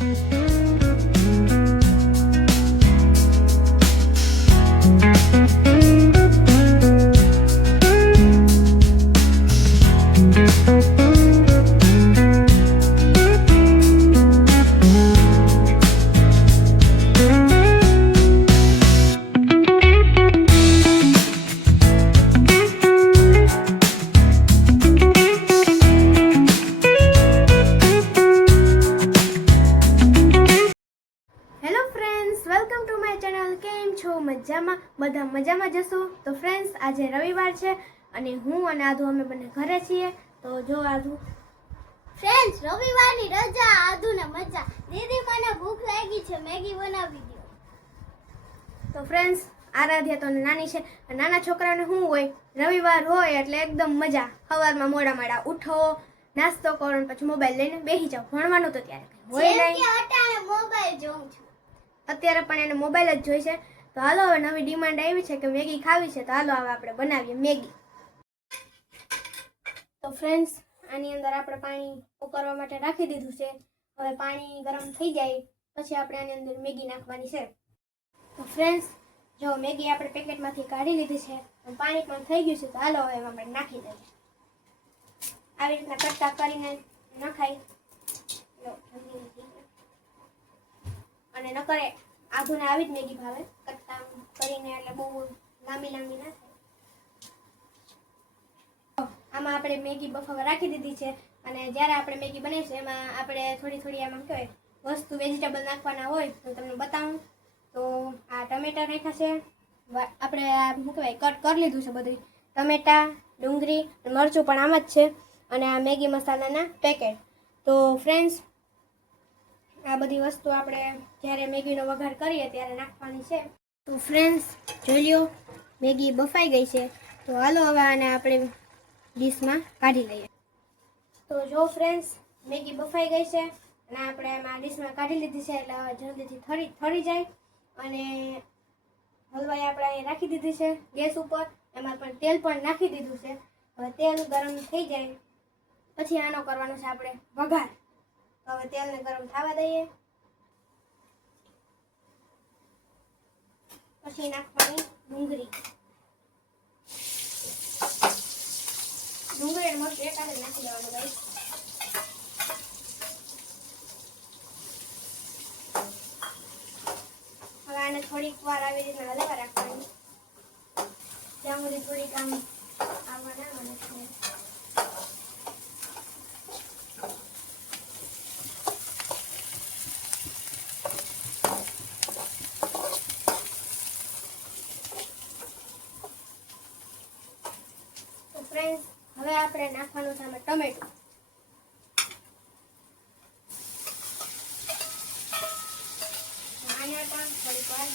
Hello છો મજામાં બધા મજામાં જશો? તો ફ્રેન્ડ્સ આજે રવિવાર છે અને હું અને આધુ અમે બંને ઘરે છીએ. તો જો આધુ ફ્રેન્ડ્સ રવિવારની રજા આદુ ને મજા. દીદી મને ભૂખ લાગી છે મેગી બનાવી દો. તો ફ્રેન્ડ્સ આરાધ્યા તો નાની છે નાના છોકરાને શું હોય? રવિવાર હોય એટલે એકદમ મજા. સવારમાં મોડા મોડા ઉઠો નાસ્તો કરો પછી મોબાઈલ લઈને બેસી જાઓ. ભણવાનું તો ત્યારે હોય નહીં. મોબાઈલ જોઉં છું. અત્યારે પણ એને મોબાઈલ જ જોઈશે. તો હાલો, હવે નવી ડિમાન્ડ આવી છે કે મેગી ખાવી છે, તો હાલો હવે આપણે બનાવીએ મેગી. તો ફ્રેન્ડ્સ આની અંદર આપણે પાણી ઉકળવા માટે રાખી દીધું છે. હવે પાણી ગરમ થઈ જાય, પછી આપણે આની અંદર મેગી નાખવાની છે. તો ફ્રેન્ડ્સ જો મેગી આપણે પેકેટમાંથી કાઢી લીધી છે પાણી પણ થઈ ગયું છે, તો હાલો હવે આપણે નાખી દઈએ. આવી રીતના કટકા કરીને નખાય. અને ન કરે આધુને આવી જ મેગી ભાવે. કટકા કરીને એટલે બહુ લાંબી લાંબી ના થાય. આમાં આપણે મેગી બફાવા રાખી દીધી છે અને જ્યારે આપણે મેગી બનાવીશું એમાં આપણે થોડી થોડી આમાં કહેવાય, વસ્તુ વેજીટેબલ નાખવાના હોય તો તમને બતાવું. તો આ ટમેટા રાખ્યા છે. આપણે શું કહેવાય, કટ કરી લીધું છે બધું ટમેટા, ડુંગળી મરચું પણ આમ જ છે. અને આ મેગી મસાલાના પેકેટ તો ફ્રેન્ડ્સ આ બધી વસ્તુ આપણે જ્યારે મેગીનો વઘાર કરીએ ત્યારે નાખવાની છે. તો ફ્રેન્ડ્સ જોઈ લ્યો, મેગી બફાઈ ગઈ છે. તો હાલો હવે આને આપણે ડીશમાં કાઢી લઈએ. તો જો ફ્રેન્ડ્સ મેગી બફાઈ ગઈ છે અને આપણે એમાં ડીશમાં કાઢી લીધી છે એટલે હવે જલ્દીથી થરી થરી જાય. અને હલવાઈ આપણે અહીં રાખી દીધી છે ગેસ ઉપર. એમાં પણ તેલ પણ નાખી દીધું છે. હવે તેલ ગરમ થઈ જાય. પછી આનો કરવાનો છે આપણે વઘાર. હવે તેલને ગરમ થવા દઈએ. પછી નાખવાની ડુંગળી. ડુંગળી મસ્ત મરચું એક હાથે નાખી દેવાનું ગાઈસ હવે આને થોડીક વાર આવી રીતના હલાવા રાખવાની. ત્યાં સુધી થોડીક આમ આવવા ના આવે છે તો ફ્રેન્ડ્સ હવે આપણે નાખવાનું છે ટમેટું. પણ થોડીક વાર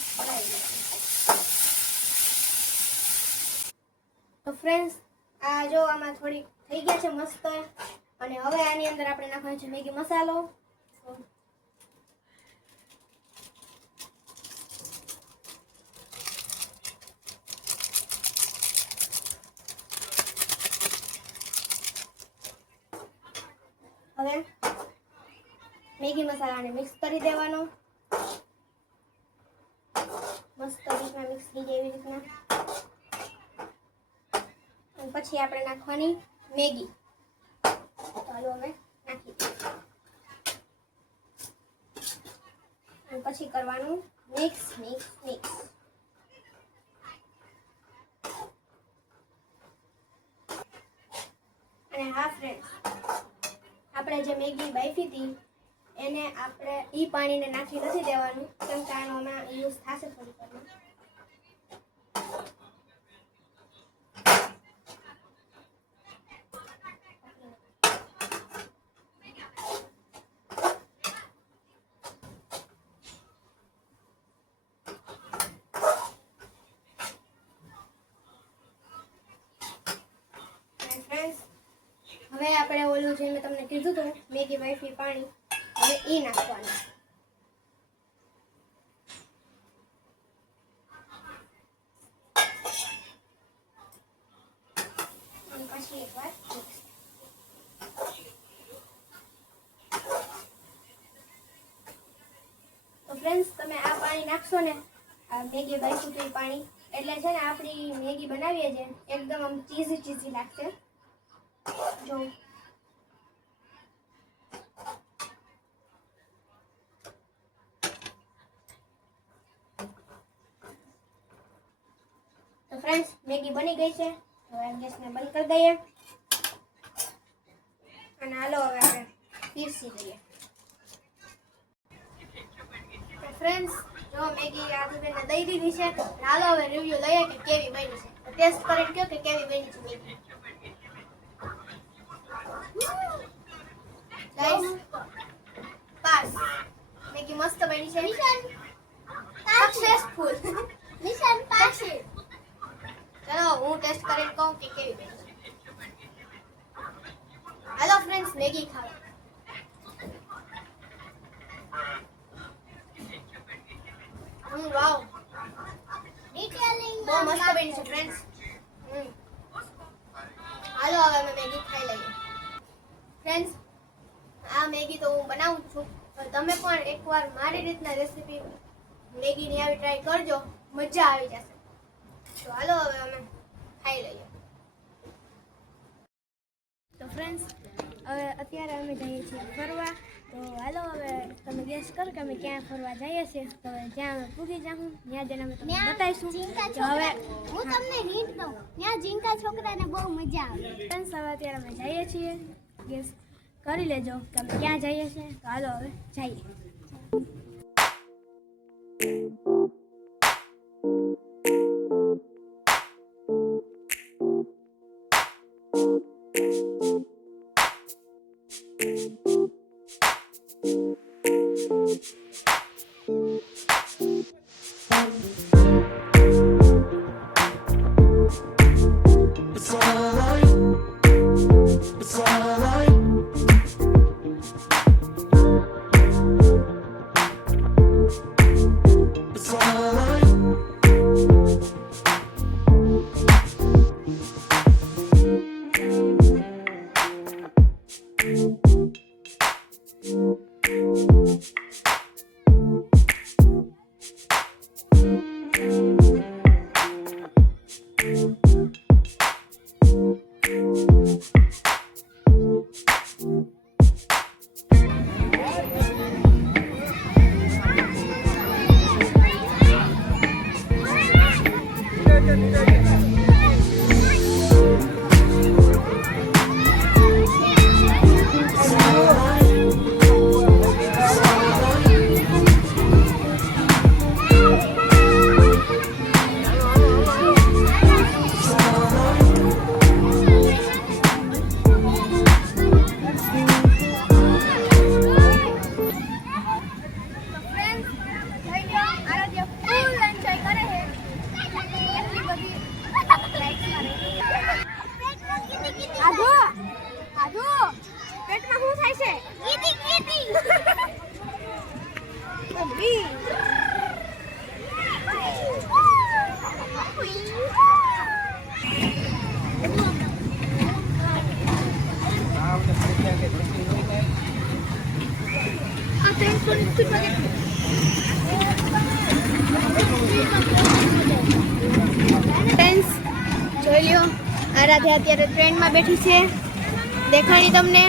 તો ફ્રેન્ડ્સ આ જો આમાં થોડી થઈ ગયા છે મસ્ત. અને હવે આની અંદર આપણે નાખવાનો છે મેગી મસાલો હવે મેગી મસાલાને મિક્સ કરી દેવાનો. મસ્ત રીતના મિક્સ થઈ જાય એવી રીતના. પછી આપણે નાખવાની મેગી. ચાલો હવે નાખી પછી કરવાનું મિક્સ મિક્સ મિક્સ અને હા ફ્રેન્ડ આપણે જે મેગી બાફી હતી એને આપણે ઈ પાણીને નાખી નથી દેવાનું, કેમ કે આનો યુઝ થશે થોડી વારમાં હવે આપણે ઓલું જે મેં તમને કીધું હતું, મેગી વાઈફી પાણી હવે એ નાખવાનું mix. ફ્રેન્ડ્સ તમે આ પાણી નાખશો ને, આ મેગી બાઈશું તો પાણી, એટલે છે ને આપણી મેગી બનાવીએ છીએ, એકદમ ચીઝી ચીઝી લાગશે જો તો ફ્રેન્ડ્સ મેગી બની ગઈ છે. તો હવે ગેસને બંધ કરી દઈએ. અને હાલો હવે આપણે પીરસી દઈએ તો ફ્રેન્ડ્સ જો મેગી આદુબેનને દઈ દીધી છે અને હાલો હવે રિવ્યુ લઈએ કે કેવી બની છે. ટેસ્ટ કરીને કહો કે કેવી બની છે મેગી. Guys pass. મેગી મસ્ત બની છે. નિશાન. સક્સેસફુલ નિશાન પાસે. ચલો હું ટેસ્ટ કરીને કહું કે કેવી બની છે હાલો ફ્રેન્ડ્સ મેગી ખાવા હમ, વાવ. ડિટેલિંગ બહુ મસ્ત બની છે ફ્રેન્ડ્સ હાલો, હવે અમે મેગી ખાઈ લઈએ. ફ્રેન્ડ્સ આ મેગી તો હું બનાવું જ છું. પણ તમે પણ એકવાર મારી રીતના રેસીપી મેગીની આવી ટ્રાય કરજો. મજા આવી જશે. હાલો હવે અમે ખાઈ લઈએ. તો ફ્રેન્ડ્સ હવે અત્યારે અમે જઈએ છીએ ફરવા. તો હાલો હવે તમે ગેસ કરો કે અમે ક્યાં ફરવા જઈએ છીએ. તો હવે જ્યાં અમે પૂગી જાઉં ત્યાં જઈને અમે તમને બતાવીશું. હવે હું તમને હિન્ટ દઉં. ત્યાં જીંકા છોકરાને બહુ મજા આવે. ફ્રેન્ડ્સ હવે અત્યારે અમે જઈએ છીએ. ગેસ કરી લેજો કે અમે ક્યાં જઈએ છીએ. તો હાલો હવે જઈએ. ફ્રેન્ડ્સ જોઈ લ્યો આરાધ્યા અત્યારે ટ્રેનમાં બેઠી છે. દેખાણી તમને.